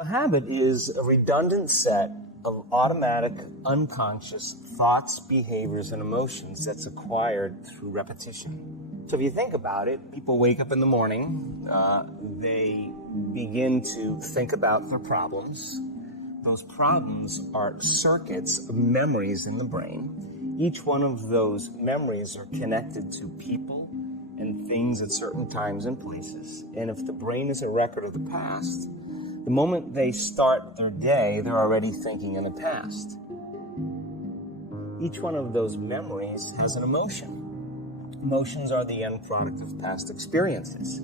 A habit is a redundant set of automatic, unconscious thoughts, behaviors, and emotions that's acquired through repetition. So if you think about it, people wake up in the morning, they begin to think about their problems. Those problems are circuits of memories in the brain. Each one of those memories are connected to people and things at certain times and places. And if the brain is a record of the past, the moment they start their day, they're already thinking in the past. Each one of those memories has an emotion. Emotions are the end product of past experiences.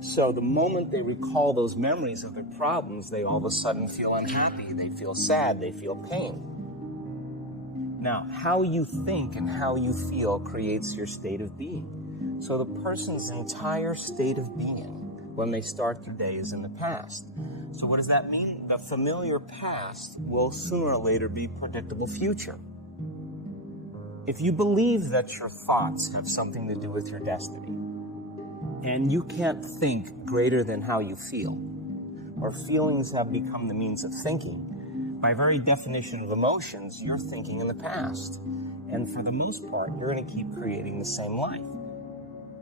So the moment they recall those memories of their problems, they all of a sudden feel unhappy, they feel sad, they feel pain. Now, how you think and how you feel creates your state of being. So the person's entire state of being when they start their day is in the past. So what does that mean? The familiar past will sooner or later be predictable future. If you believe that your thoughts have something to do with your destiny, and you can't think greater than how you feel, or feelings have become the means of thinking, by very definition of emotions, you're thinking in the past. And for the most part, you're going to keep creating the same life.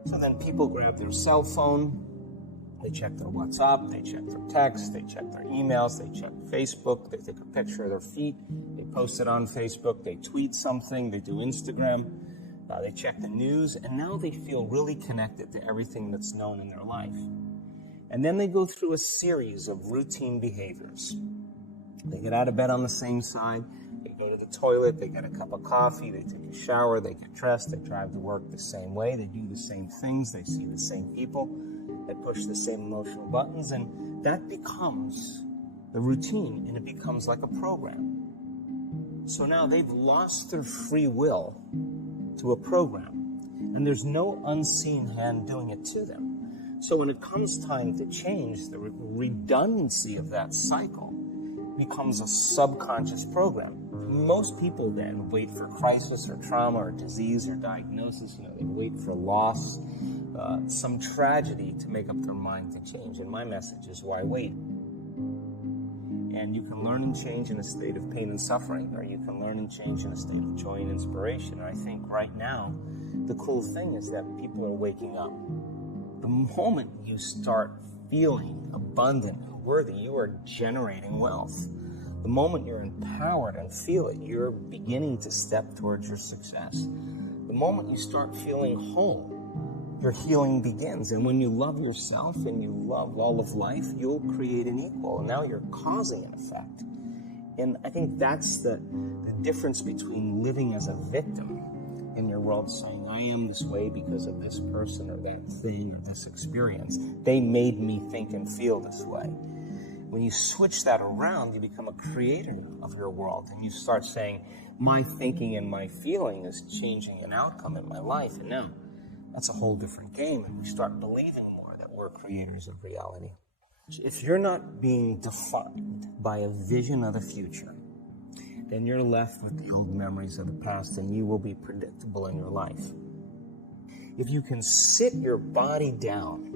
So then people grab their cell phone, they check their WhatsApp, they check their text, they check their emails, they check Facebook, they take a picture of their feet, they post it on Facebook, they tweet something, they do Instagram, they check the news, and now they feel really connected to everything that's known in their life. And then they go through a series of routine behaviors. They get out of bed on the same side, they go to the toilet, they get a cup of coffee, they take a shower, they get dressed, they drive to work the same way, they do the same things, they see the same people, they push the same emotional buttons, and that becomes the routine, and it becomes like a program. So now they've lost their free will to a program, and there's no unseen hand doing it to them. So when it comes time to change, the redundancy of that cycle becomes a subconscious program. Most people then wait for crisis or trauma or disease or diagnosis. They wait for loss, some tragedy to make up their mind to change. And my message is, why wait? And you can learn and change in a state of pain and suffering, or you can learn and change in a state of joy and inspiration. And I think right now, the cool thing is that people are waking up. The moment you start feeling abundant and worthy, you are generating wealth. The moment you're empowered and feel it, you're beginning to step towards your success. The moment you start feeling whole, your healing begins. And when you love yourself and you love all of life, you'll create an equal. And now you're causing an effect. And I think that's the difference between living as a victim in your world, saying, I am this way because of this person or that thing or this experience. They made me think and feel this way. When you switch that around, you become a creator of your world. And you start saying, my thinking and my feeling is changing an outcome in my life. And now, that's a whole different game, and we start believing more that we're creators of reality. If you're not being defined by a vision of the future, then you're left with the old memories of the past, and you will be predictable in your life. If you can sit your body down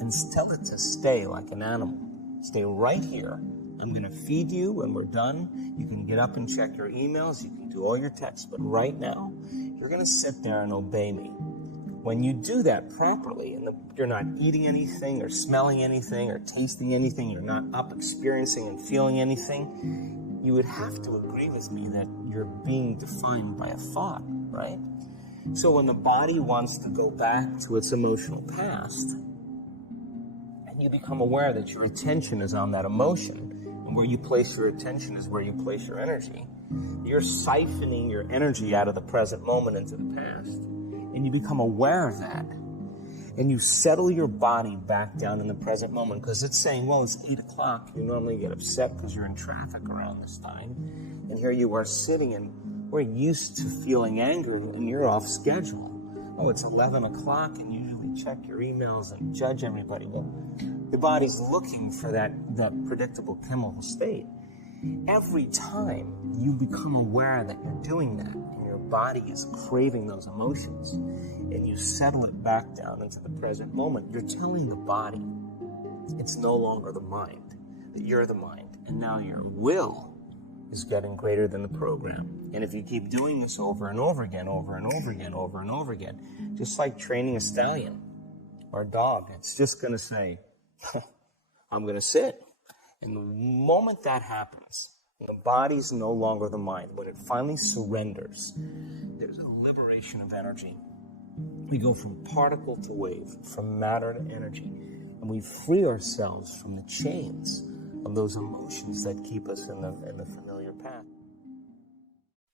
and tell it to stay like an animal, stay right here, I'm going to feed you when we're done. You can get up and check your emails, you can do all your texts, but right now, you're going to sit there and obey me. When you do that properly, and you're not eating anything or smelling anything or tasting anything, you're not up experiencing and feeling anything, you would have to agree with me that you're being defined by a thought, right? So when the body wants to go back to its emotional past, and you become aware that your attention is on that emotion, and where you place your attention is where you place your energy, you're siphoning your energy out of the present moment into the past. And you become aware of that. And you settle your body back down in the present moment, because it's saying, well, it's 8 o'clock. You normally get upset because you're in traffic around this time. And here you are sitting, and we're used to feeling angry, and you're off schedule. Oh, it's 11 o'clock, and you usually check your emails and judge everybody. Well, the body's looking for that predictable chemical state. Every time you become aware that you're doing that, and your body is craving those emotions, and you settle it back down into the present moment, you're telling the body it's no longer the mind. that you're the mind, and now your will is getting greater than the program. And if you keep doing this over and over again, over and over again, over and over again, just like training a stallion or a dog, it's just going to say, I'm going to sit. And the moment that happens, the body's no longer the mind. When it finally surrenders, there's a liberation of energy. We go from particle to wave, from matter to energy, and we free ourselves from the chains of those emotions that keep us in the familiar.